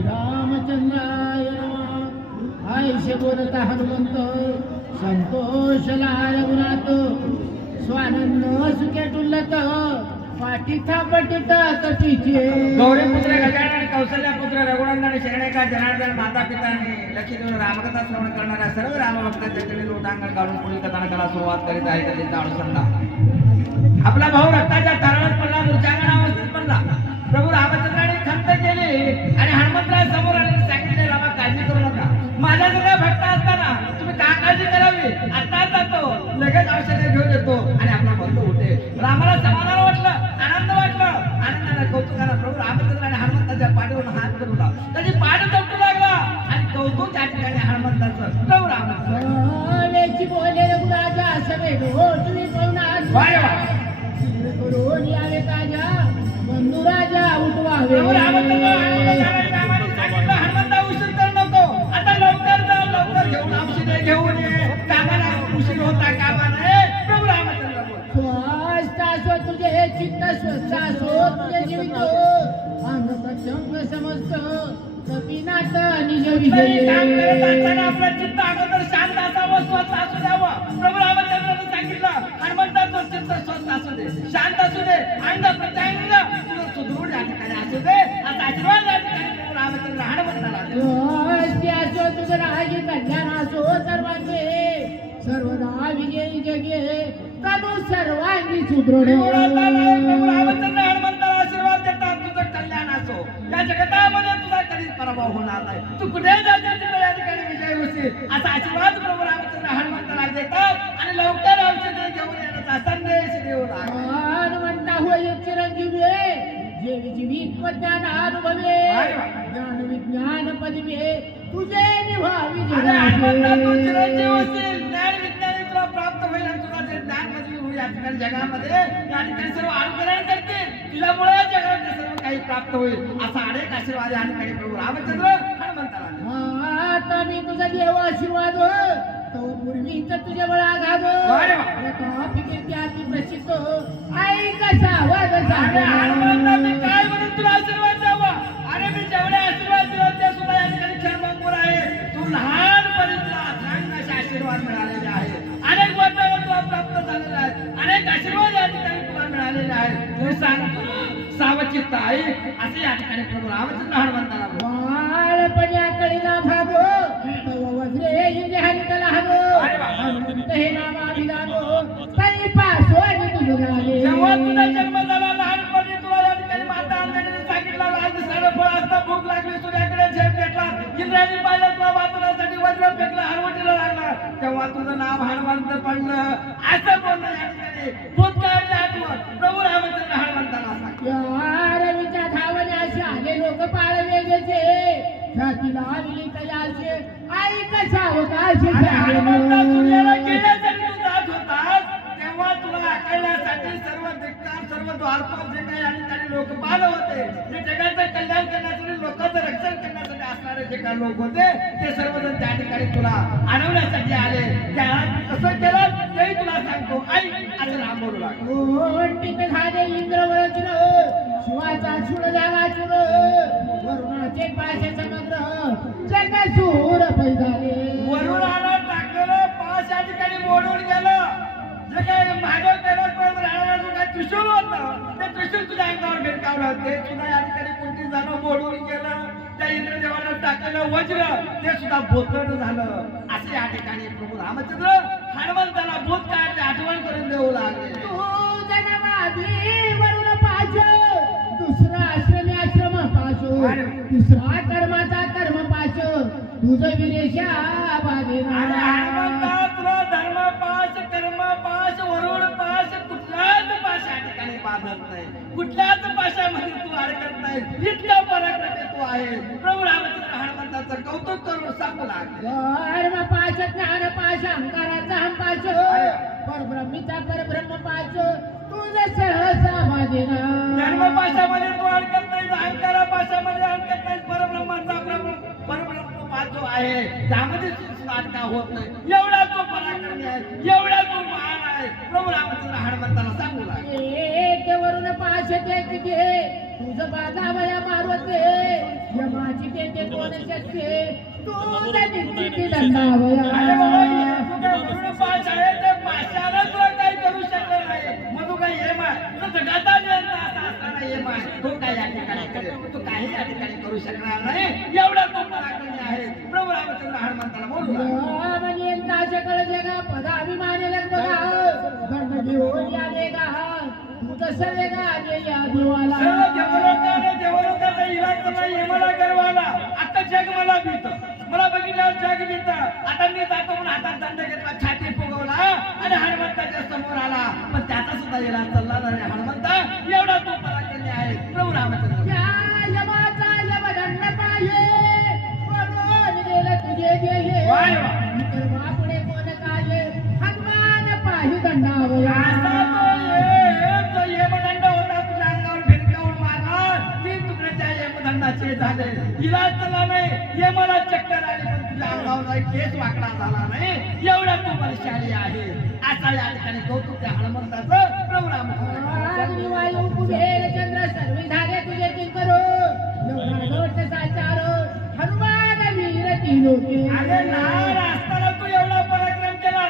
श्रीरामचंद्राय नमः. आयुष्य बोलता हनुमंत संतोष रघुनाथ स्वानंद सुखे टुल्लत पाठीथा पटित कटीचे. गौरीपुत्र गजानन कौशल्य पुत्र रघुनंदन शरणेका जनार्दन माता पिता आणि लक्ष्मीदेव रामकथा श्रवण करणाऱ्या सर्व रामभक्तांच्या कडे लोटांगण काढून पुढील कथानकाला सुरुवात करीत आहे. त्याचा अनुसंधान आपला भाऊ रक्ताच्या तारणात पडला, मूर्छांगण अवस्थेत पडला. प्रभू रामचंद्राने खंत केली आणि हनुमंतराय समोर आले. सांगितले, रामा काळजी करू नका, माझ्या सगळ्या भक्त असताना तुम्ही का काळजी करावी, आता जातो लगेच औषधे घेऊन येतो आणि आपला बंधू होते. रामाला समाधान वाटलं, आनंद वाटलं. आनंदाने कौतुकाने प्रभू रामचंद्राने हनुमंताच्या पाठीवरून हात करू लागला. त्याची पाठ चपटू लागला आणि कौतुक त्या ठिकाणी हनुमंताचं. प्रभू रामचंद्र बोले रघुराजा सवे तुम्ही पाहुणा वारे वा करून यावे ताजा बंधू राजा उठवावे. प्रभू रामचंद्र हनुमंता उशीर करू नको, आता लवकर जा, लवकर घेऊन औषधे घेऊन ये, कामाला उशीर होता कामा नये. प्रभू रामचंद्र स्वस्थ असो तुझे चित्त, स्वस्थ असो तुझे जीवित, अंग प्रत्यंग समस्त कपिनाथ निज विजय. काम करत असताना आपलं चित्त अगोदर शांत असावं, स्वस्त असू द्यावं. प्रभू रामचंद्राने सांगितलं, हनुमंताचं चित्त स्वस्त असू दे, शांत असू दे, अंग प्रत्यंग तुझं सुदृढ या ठिकाणी असू दे, असा आशीर्वाद या ठिकाणी प्रभू रामचंद्र हनुमंताला स्वस्थ असो तुझं राजी कल्याण असो सर्वांचे, सर्वदा विजयी जगे तनु सर्वांगी सुदृढ. प्रभू रामचंद्र हनुमंताला आशीर्वाद देतात, तुझं कल्याण असो, या जगतामध्ये तुझा कधीच पराभव होणार नाही, तू कुठे जाते तिथे या ठिकाणी विजय होशील, असा आशीर्वाद प्रभू रामचंद्र हनुमंताला देतात आणि लवकर औषधे घेऊन येण्याचा संदेश देऊन हनुमंता होय चिरंजीवी जे जीवित ज्ञान अनुभवे ज्ञान विज्ञान पदवे तुझे निभावी हनुमंता तू चिरंजीव होशील, ज्ञान विज्ञान तुला प्राप्त होईल आणि तुला जे ज्ञान पदवी होईल या ठिकाणी जगामध्ये या ठिकाणी सर्व अनुकरण करतील, तुझ्यामुळे जगात सर्व काही प्राप्त होईल, असा अनेक आशीर्वाद या ठिकाणी प्रभू रामचंद्र हनुमंताला. आता मी तुझा देव आशीर्वाद तो पूर्वीच तुझ्या बळा घालो फिकिर अति प्रसिद्ध आई कसा आवाज हनुमंता मी काय म्हणून तुला आशीर्वाद द्यावा. अरे मी जेवढे आशीर्वाद दिला ते सुद्धा या ठिकाणी क्षणभंगूर आहे. तू लहानपणी तुला अथांग असे आशीर्वाद मिळालेले आहेत, अनेक वर्षावर तुला प्राप्त झालेले आहेत, अनेक आशीर्वाद या ठिकाणी तुला मिळालेले आहेत. तू सांग सावचित्त आई असे या ठिकाणी प्रभू रामचंद्र हनुमंताला बाळपण्या कळीला भागो वज्रे हिंदे हरितला हनो हनुमंत हे नामाभिधानो काही पासो आणि तुझं झाले. जेव्हा तुझा जन्म झाला लहानपणी तुला या ठिकाणी माता अंजनीने सांगितलं, लाल दिसायला फळ असतं, भूक लागली, सूर्याकडे झेप घेतला, इंद्राने पाहिलं तुला वाचवण्यासाठी वज्र फेकलं, हनुमंतीला लागला, तेव्हा तुझं नाव हनुमंत पडलं. असं बोलणं या ठिकाणी भूतकाळाची आठवण प्रभू रामचंद्र हनुमंताला सांगितलं. रवीच्या धावणे असे आले लोक पाळवे गेचे छातीला आली कयाचे आई कसा होता हनुमंता सूर्याला गेल्यासाठी तू जात होतास, तेव्हा तुला आकळण्यासाठी सर्व धिक्कार, सर्व द्वारपाल जे काही या ठिकाणी लोकपाल होते, जे जगाचं कल्याण करण्यासाठी, लोकांचं रक्षण करण्यासाठी असणारे जे काही लोक होते, ते सर्वजण त्या ठिकाणी तुला आणवण्यासाठी आले. त्या कसं केलं तेही तुला सांगतो आई, असं राम बोलू लागला. झाले इंद्रवरचून शिवाचा चुड झाला चुड वरुणाचे पाशे समग्र जगसूर पैजाले. वरुणाला टाकलेलं पाश या ठिकाणी मोडून गेलं. जे काही महादेव कैलासपर्यंत राहणारं जे काही त्रिशूल होतं, ते त्रिशूल तुझ्या अंगावर भिरकावलं, ते सुद्धा या ठिकाणी कुंठी झालं, मोडून गेलं. त्या इंद्रदेवाला टाकलेलं वज्र ते सुद्धा भोतड झालं. असे या ठिकाणी प्रभू रामचंद्र हनुमंताला भूतकाळाची आठवण करून देऊ लागले. तू जन्माधी वरुण पाश, दुसरा आश्रमी आश्रम पाश, तिसरा कर्माचा कर्म पाश, तुझं विरेशा बाधेना. हनुमंता तुला धर्म पाश, कर्म पाश, वरुण पाश, कुठलाच पाश या ठिकाणी बाधत नाही, कुठल्याच पाशामध्ये तू अडकत नाही. इतका पराक्रमी तू आहे. प्रभू रामचंद्र हनुमंताचं कौतुक करून सांगू लागले. धर्म पाश, ज्ञान पाश, अहंकाराचा हम पाश, परब्रह्मीचा परब्रह्म पाश, तुझं सहसा बाधेना. धर्म पाशामध्ये तू अडकत नाही, अहंकारा पाशामध्ये अडकत नाही, परब्रह्माचा परब्रह्म पाश जो आहे त्यामध्ये सुद्धा अटका होत नाही. एवढा तो पराक्रमी आहे, एवढा तो महान आहे. प्रभू रामचंद्र हनुमंताला सांगू लागले. वरून पाश ते तुझं बाधा वया मारवते यमाची ते तू निश्चिती अरे बाबा, दंडावया तू काय म्हणून पास आहे ते पाशाला तुला काही करू शकणार नाही. मग तू काय हे माय तू जगाचा निर्णय असा असताना हे माय तू काय या ठिकाणी करेल, तू काही या ठिकाणी करू शकणार नाही. एवढा तू पराक्रमी आहे. प्रभू रामचंद्र हनुमंताला बोलू लागला. म्हणजे ताशकळ जगा पदाभिमाने लग बघा दंड घेऊन या वेगा तसं वेगा या देवाला सर्व देवलोकाने देवलोकाचा इलाज नाही हे मला गर्वाला. आता जग मला भीत, मला बघितल्यावर जग भीत. आता मी जातो म्हणून हातात दंड घेतला, छाती फुगवला आणि हनुमंताच्या समोर आला. पण त्याचा सुद्धा इलाज चालला नाही. हनुमंता एवढा तो पराक्रमी आहे. प्रभू रामचंद्र त्या यमाचा यमदंड पाये म्हणून गेलं तुझे ध्येय वाय वा. तेव्हा पुढे कोण काय हनुमान पाहि दंडावया असा तो यमदंड होता तुझ्या अंगावर भिरकावून मारला. 3 तुकडे त्या यमदंडाचे झाले. इलाज झाला नाही. यमाला चक्कर आली पण तुझ्या अंगावर केस वाकडा झाला नाही. एवढा तू बलशाली आहे. असा या ठिकाणी कौतुक त्या हनुमंताचं. प्रभू रामचंद्र अग्नी वायू कुबेर चंद्र सर्व धागे तुझे किंकरो लोकांगोट साचार हनुमान वीर तिलोके अरे लहान असताना तू एवढा पराक्रम केला.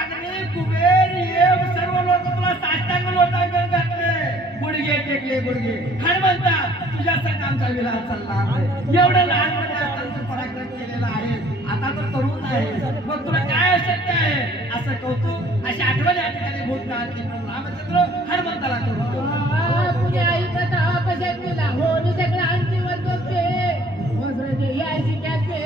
अग्नी कुबेर ये सर्व लोक तुला साष्टांग लोटांगण घातले, गुडघे टेकले गुडघे. हनुमंता तुझ्यासाठी आमचा विलास चालला आहे. एवढं लहानपणी असताना तू पराक्रम केलेला आहे. आता तर तरुण आहे, मग तुला काय अशक्य आहे असं कौतुक अशी आठवण या ठिकाणी भूतकाळातली प्रभू रामचंद्र हनुमंताला करू. पुण्याई प्रताप शक्ती लावून सगळ्यांची वरदोके वज्र जे यायची त्याचे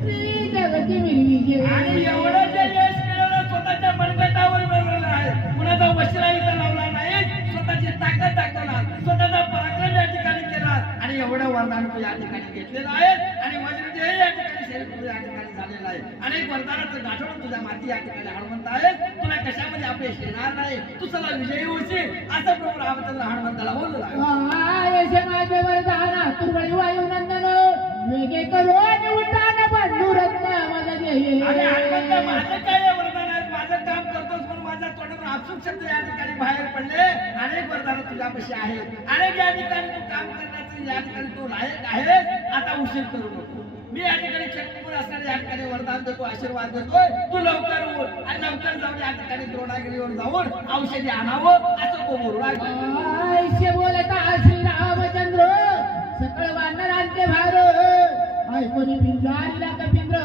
श्री जगती मिरवीचे आणि एवढं जे यश मिळवलं स्वतःच्या मनगटावर मिळवलेलं आहे. कुणाचा वशिला इथं लावला नाही. स्वतःची ताकद दाखवला, स्वतःचा पराक्रम या ठिकाणी केला आणि एवढं वरदान तू या ठिकाणी घेतलेलं आहे. आणि वज्र जे या ठिकाणी शरीर या ठिकाणी झालेलं आहे. अनेक वरदानाचं गाठोड तुझ्या माती या ठिकाणी हनुमंत आहे. तुला कशामध्ये अपयश येणार नाही. तू सला विजयी होशील असं प्रभू रामचंद्र हनुमंताला बोलू लागला. यश माझे वरदान तुर्बळी वायू नंदन वेगे करो उठान बंधू रत्न माझा ध्येय अरे हनुमंत माझं काय वरदान आहे. माझं काम करतोस म्हणून माझ्या तोंडातून आपसूक शब्द या ठिकाणी बाहेर पडले. अनेक वरदान तुझ्यापाशी आहेत. अनेक या ठिकाणी तू काम करण्याचे या ठिकाणी तू लायक आहेस. आता उशीर करू नको. मी या ठिकाणी शक्तीपूर असणारे या ठिकाणी वरदान देतो, आशीर्वाद देतोय. तू लवकर उठ आणि लवकर जाऊन या ठिकाणी द्रोणागिरीवर जाऊन औषधी आणावं असं तो बोलू लागला. ऐसे बोलता श्री रामचंद्र सकळ वानरांचे भार ऐकून बिंजारीला कपिंद्र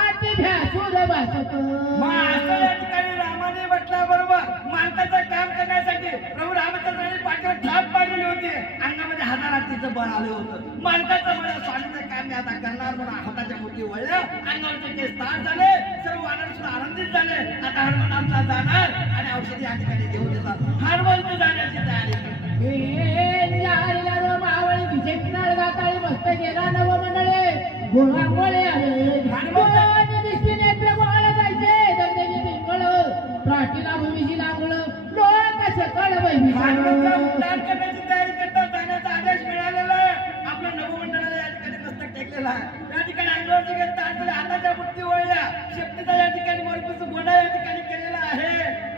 आते भ्यासूर भासत मग असं या ठिकाणी रामाने म्हटल्याबरोबर माणसाचं काम करण्यासाठी प्रभू रामचंद्रांनी पाठीवर थाप पाडलेली होती. अंगामध्ये हजारातीचं बळ आलं होतं. मालकाचं बळ स्वामीचं काम मी आता करणार म्हणून हाताच्या मुठी वळल्या. अंगावरचे केस ताट झाले. सर्व वानर सुद्धा आनंदित झाले. आता हनुमान आमचा जाणार आणि औषधी या ठिकाणी घेऊन येतात. हनुमंत जाण्याची तयारी करतात. मावळी दिसे किनार गाताळी मस्त गेला नव मंडळे गोळा गोळे आले दिसती नेत्र गोळा जायचे दगदगी पिंगळ प्राटीला भूमीची लागळ लोक सकळ हनुमंत उड्डाण करण्याची तयारी करतात. जाण्याचा आदेश मिळालेला आहे. आपल्या नवमंडळाला या ठिकाणी मस्तक टेकलेला आहे. या ठिकाणी अंगावरचे केस ताट झाले. हाताच्या मुठी वळल्या. शेपटीचा या ठिकाणी मोरपीचं गोंडा या ठिकाणी केलेला आहे.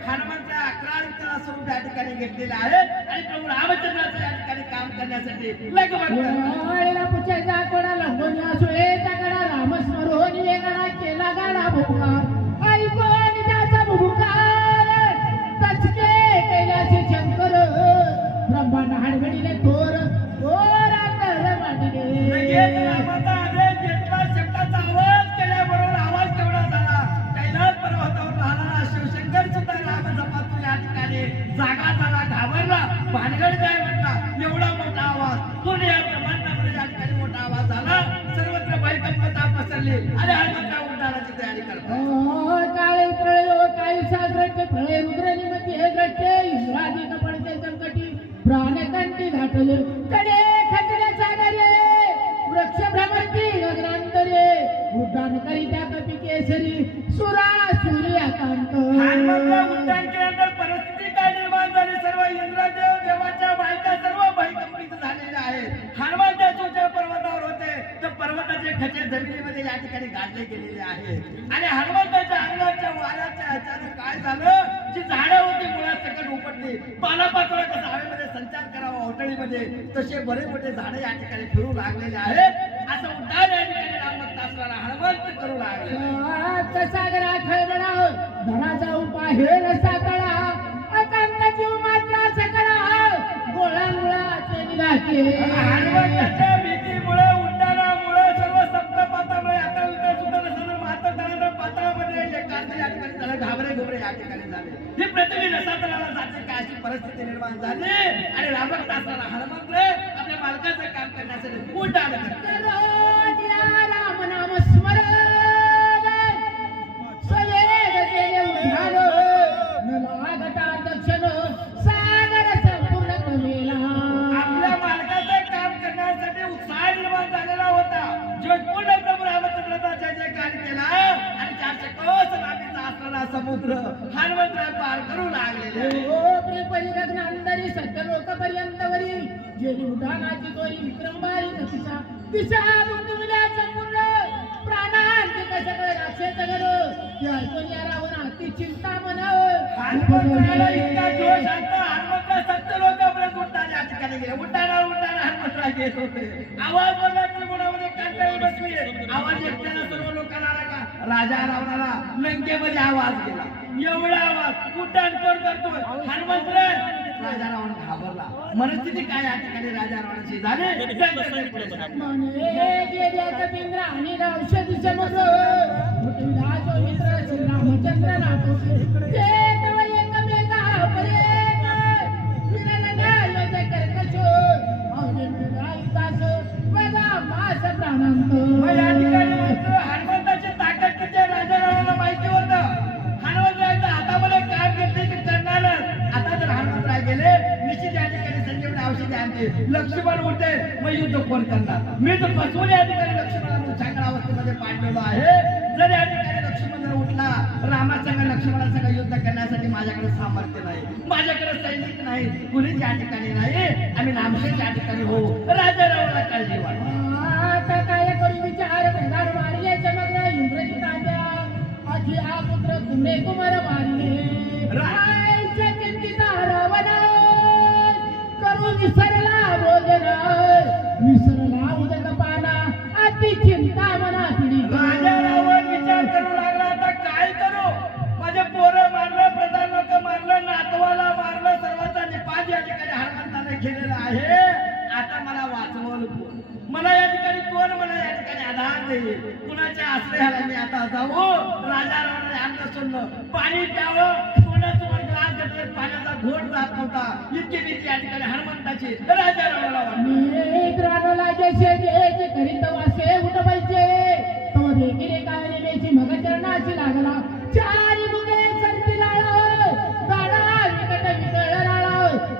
हनुमंतच्या 11 विठ्ठला स्वरूप या ठिकाणी घेतलेले आहेत आणि प्रभू रामचंद्राचं या ठिकाणी काम करण्यासाठी लगबग पुच्याचा कोणा लंबोनी सुळेचा कडा रामस्मरोनी वेगळा केला गाडा भुकार ऐकून त्याचा भुकार तचके कैलासी शंकर ब्रह्मांड हाडगडीले थोर लगेच रामाचा आदेश घेतला. शब्दाचा आवाज केल्याबरोबर आवाज केवढा झाला. कैलास पर्वतावर राहणारा शिवशंकर सुद्धा राम जपातून या ठिकाणी जागा झाला, घाबरला. भानगड काय म्हटला. एवढा मोठा आवाज पूर्ण या ब्रह्मांडामध्ये या ठिकाणी मोठा आवाज झाला. सर्वत्र भयकंपता पसरली आणि हनुमंत उड्डाणाची तयारी करतो. काळे प्रळय काही साग्रटे फळे रुद्र निमती हे ग्रटे इंद्रादी कपडते संकटी प्राणकंठी घाटले कडे खचले सागरे वृक्ष भ्रमंती गगनांतरे उड्डाण करीत्या कपी केसरी सुरा सूर्यकांत. हनुमंत उड्डाण केल्यानंतर परिस्थिती काय निर्माण झाली. सर्व इंद्रदेव देवाच्या बायका सर्व भयकंपित झालेल्या आहेत. हनुमंत सुजय पर्वतावर होते तर पर्वताचे खचे जमिनीमध्ये या ठिकाणी गाडले गेलेले आहेत आणि हनुमंताच्या अंगाच्या वाऱ्याच्या अचानक काय झालं. जी झाडं होती मुळात सकट उपटली. पालापाचोळा कसा हवेमध्ये संचार करावा होटळीमध्ये तसे बरे मोठे झाडं या ठिकाणी फिरू लागलेले आहेत. असं उड्डाण या ठिकाणी रामभक्त असणारा हनुमंत सप्तसागरा खळबळा धराचा उपा हे रसातळा अकांत जीव मात्रा सकळा गोळांमुळाचे निघाचे हनुमंताच्या भीतीमुळे उड्डाणामुळे सर्व सप्तपातामुळे आता उतर सुद्धा नसलं माता त्यानंतर पाताळामध्ये एकांत या ठिकाणी झालं घाबरे घोबरे या ठिकाणी झाले ही पृथ्वी रसातळाला जाते का अशी परिस्थिती निर्माण झाली आणि रामभक्त असणारा हनुमंत आपल्या मालकाचं काम करण्यासाठी उड्डाण करतो राम नाम स्मरण सवेग केले उद्धार न लागता दक्षिण सागर संपूर्ण कमेला आपल्या मालकाचं काम करण्यासाठी उत्साह निर्माण झालेला होता जोधपूर्ण प्रभू रामचंद्राचा जय जयकार केला आणि 400 कोस लांबीचा असणारा समुद्र हनुमंतराय पार करू लागलेले गगनांतरी सत्य लोकपर्यंतवरी जेली उड्डाणाची दोरी विक्रमबारी दिशा दिशा मुक्तिविल्या संपूर्ण प्राणांतिक सगळे राक्षस गण ते ऐकून या रावण अति चिंता हनुमंतरायला इतका जोश आता हनुमंतराय सत्य लोकांपर्यंत उड्डाण या ठिकाणी गेले उड्डाणावर उड्डाण हनुमंतराय घेत होते आवाज बोलला त्रिपुरामध्ये कांटाळी बसली आवाज एकट्यानं सर्व लोकांना आला का राजा रावणाला लंकेमध्ये आवाज गेला एवढा आवाज उड्डाण करतोय हनुमंतराय राजा रावण घाबरला मनस्थिती काय या ठिकाणी राजा रावणाची झाले म्हणे गेल्याचं पिंजरा आणि औषधी समुद्र पृथ्वीराज मित्र श्रीरामचंद्र नाथ ते तव एकमेका परेक विरल न्याय कर्कश अवघे मृगायुतास बघा मास प्राणांत या ठिकाणी म्हणतो हनुमंताची ताकद किती आहे राजा रावणाला माहिती होतं हनुमंतरायच्या हातामध्ये काम घेतले की करणारच आता जर हनुमंतराय गेले निश्चित या ठिकाणी संजीवनी औषधी आणते लक्ष्मण उठे मग युद्ध कोण करणार मी तर फसवून या ठिकाणी लक्ष्मणाला चांगल्या अवस्थेमध्ये पाडलेलो आहे जर या ठिकाणी लक्ष्मण जर उठला रामासंग लक्ष्मणासंग युद्ध करण्यासाठी माझ्याकडे सामर्थ्य नाही माझ्याकडे सैनिक नाही कुणीच या ठिकाणी नाही आम्ही नामशेष या ठिकाणी हो राजा रावणाला काळजी वाटते आता काय करू विचार प्रधान मारले समग्र इंद्रजित आज्ञा आजी हा पुत्र कुंडे कुमार मारले रायच्या चिंतिता रावण करू विसरला भोजन विसरला उदक पाना अति चिंता मना राजा रावण विचार करू लागला आता काय करू माझे पोरं मारलं प्रधान लोक मारलं नातवाला मारलं सर्वांचा निपात या ठिकाणी हनुमंताने केलेला आहे आता मला वाचवलं कोण मला या ठिकाणी कोण मला या ठिकाणी आधार देईल कुणाच्या आश्रयाला मी आता जाऊ राजा रावणाने अन्न सोडलं पाणी प्यावं तोंडासमोर ग्लास घेतलं पाण्याचा घोट जात नव्हता इतकी भीती या ठिकाणी हनुमंताची राजा रावणाला वाटली करीत वासे उठवायचे तो देखील काय बेची मग चरणाची लागला चारी मुगे सरती लाळ दाडा विकट विकळ राळ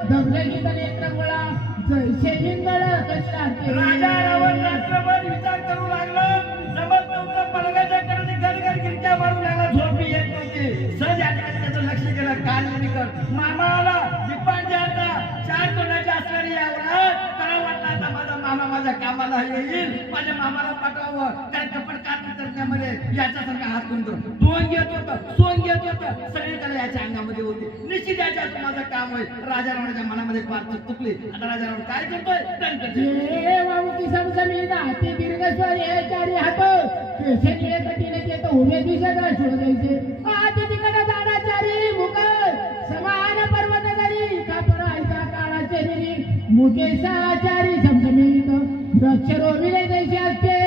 दगडगी नेत्र गोळा जैसे हिंगळ कशाचे राजा रावण रात्रभर विचार करू लागलं जमत नव्हतं पलंगाच्या कडे गडगड गिरक्या मारू लागला झोपी येत नव्हती सहज या ठिकाणी त्याचं लक्ष गेलं काल निकट मामा आला दिपांच्या चार तोंडाची असणारी यावं त्याला वाटलं आता माझा मामा माझ्या कामाला येईल माझ्या मामाला पाठवावं कारण कपड काढ करण्यामध्ये याच्यासारखा हात गुंतो सोंग येत होतं सगळे त्याला याच्या अंगामध्ये होते निश्चित याच्यात माझं काम होईल राजा रावणाच्या मनामध्ये फार चुकली आता राजा रावण काय करतोय वामुकी समसमी जाती दीर्घ स्वर हे चारी हात केशरी कठीण ते तो उभे दिशा शोधायचे आधी तिकडे जाणाचारी मुख समान पर्वत जरी कापडायचा काळाचे निरी मुकेशाचारी समसमीत वृक्ष रोविले जैसे असते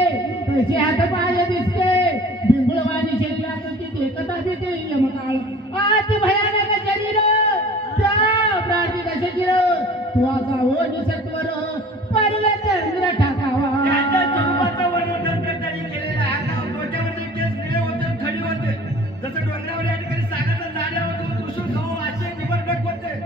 तैसे हात पाय दिसते बिंबुळवाणी शरीरात ती एकता भीती यमकाळ अति भयानक शरीर त्या प्रार्थी दशचिर तुझा हो निसत्वर पर्वत चंद्र ठाकावा त्याच्या स्वरूपाचं वर्णन त्यांनी केलेलं आहे डोक्यावरचे केस निळे होते खडी होते जसं डोंगरावर या ठिकाणी सागाचा झाड्या होतो त्रिशूळ खाऊ असे निवडणूक होते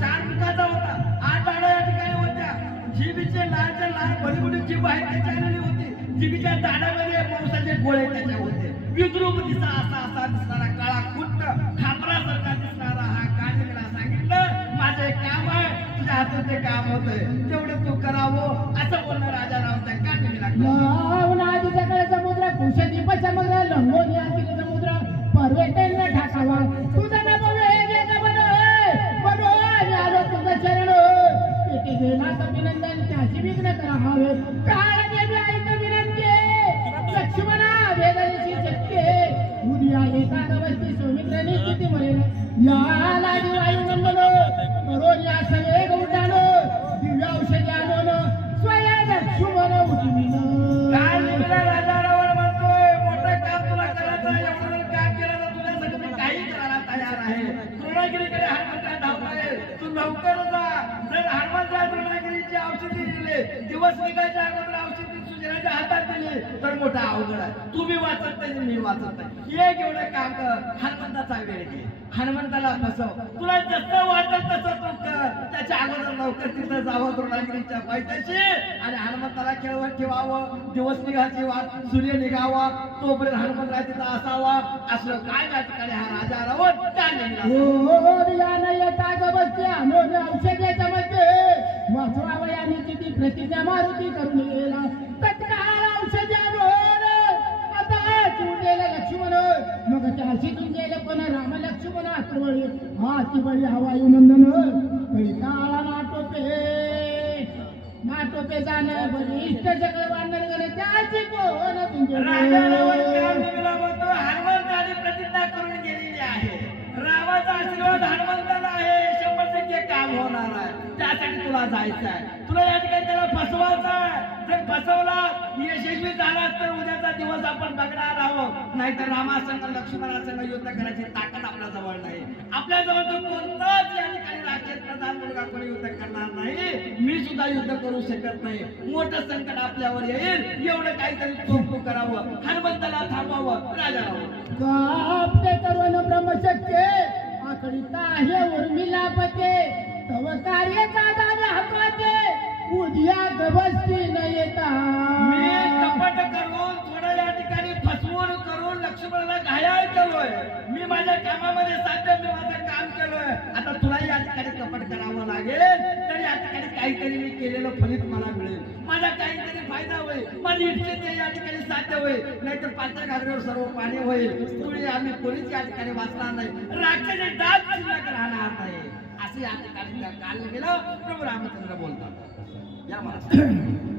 चार मुखाचा होता 8 दाढा या ठिकाणी होत्या जिभीचे लाल भरीभुरी जीभ आहे त्याची आलेली होती जिभीच्या दाढामध्ये मांसाचे गोळे त्याच्या होते विद्रूप असा दिसणारा काळा कुट्ट खापरासारखा दिसणारा हा काळीला सांगितलं माझं एक काम आहे तुझ्या हातून ते काम होतंय तेवढं तू करावं असं बोलणं राजा राव त्या काठीला लागलं नादी सगळं समुद्र कुशदीप समुद्र लंबोनी आतील समुद्र पर्वतेंद्र ठाकावा तुझा ना बघे बनो आलो तुझं शरण येथे गेला अभिनंदन त्याची विघ्न करावे काळ देवी ऐक विनंती लक्ष्मणा वेदनेची शक्ती या लाडी वायू नंदन करोन या सगळे गौटान दिव्य औषधी आणून स्वयं लक्ष्मण उठविन. काय निघाला राजा रावण म्हणतोय मोठं काम तुला करायचं आहे. एवढं काम केलं तर तुझ्यासाठी मी काही करायला तयार आहे. द्रोणागिरीकडे हनुमंत धावतोय, तू लवकर जा. जर हनुमंतराय द्रोणागिरीची औषधी दिले, दिवस निघायच्या अगोदर औषधी सुजनाच्या हातात दिली तर मोठा अवघड आहे. तू बी वाचत नाही, मी वाचत नाही. एक एवढं काम कर, हनुमंताचा वेळ घे, हनुमंताला फसव. तुला जसं वाटत तसं तू कर. त्याच्या अगोदर लवकर तिथं जावं द्रोणागिरीच्या पायथ्याशी आणि हनुमंताला खेळवत ठेवावं. दिवस निघायची वाट, सूर्य निघावा तोपर्यंत हनुमंतराय तिथं असावा. असलं काय या ठिकाणी हा राजा रावण काय निघाला. या न येता गबसते आणून औषधाच्या मध्ये वाचवावं यांनी किती प्रतिज्ञा मारुती करून गेला. तत्काळ औषध आणून आता चिवटेला लक्ष्मण मग त्या शिकून गेलं पण राम लक्ष्मण आत्मबळी हाती हवायू नंदन कळी काळा नाटोपे जाणं बलिष्ठ सगळं वाढणार गेलं त्याची कोण राजा रावण तुमच्या काम निघाला म्हणतो. हनुमंताने प्रतिज्ञा करून गेलेली आहे. रामाचा आशीर्वाद हनुमंताला आहे. 100% काम होणार आहे. त्यासाठी तुला जायचं आहे. तुला या ठिकाणी त्याला फसवायचं आहे. जर फसवला यशस्वी झालास तर उद्याचा दिवस आपण बघणार आहोत. नाहीतर रामासंग लक्ष्मणासंग युद्ध करायची ताकद आपल्या जवळ नाही. आपल्या जवळ तो कोणताच या ठिकाणी राक्षस प्रधान मुलगा कोणी युद्ध करणार नाही. मी सुद्धा युद्ध करू शकत नाही. मोठं संकट आपल्यावर येईल. एवढं काहीतरी तू करावं, हनुमंताला थांबवावं. राजा रावण कापते करून ब्रह्मशक्य आखडीता हे उर्मिला पते तव कार्य कादाने हकवाते उद्या गबसती न येता. मी कपट करून थोडं या ठिकाणी फसवून करून लक्ष्मणाला घायाळ केलोय. मी माझ्या कामामध्ये साध्य, मी माझं काम केलोय. आता तुला या ठिकाणी कपट करावं लागेल तर या ठिकाणी काहीतरी मी केलेलं फलित मला मिळेल. माझा काहीतरी फायदा होईल. माझी इच्छा या ठिकाणी साध्य होईल. नाहीतर पालच्या घागरीवर सर्व पाणी होईल. पुढे आम्ही कोणीच या ठिकाणी वाचणार नाही. राक्षसी जात शिल्लक राहणार नाही. असं या ठिकाणी काल गेलं प्रभू रामचंद्र बोलतात. या मला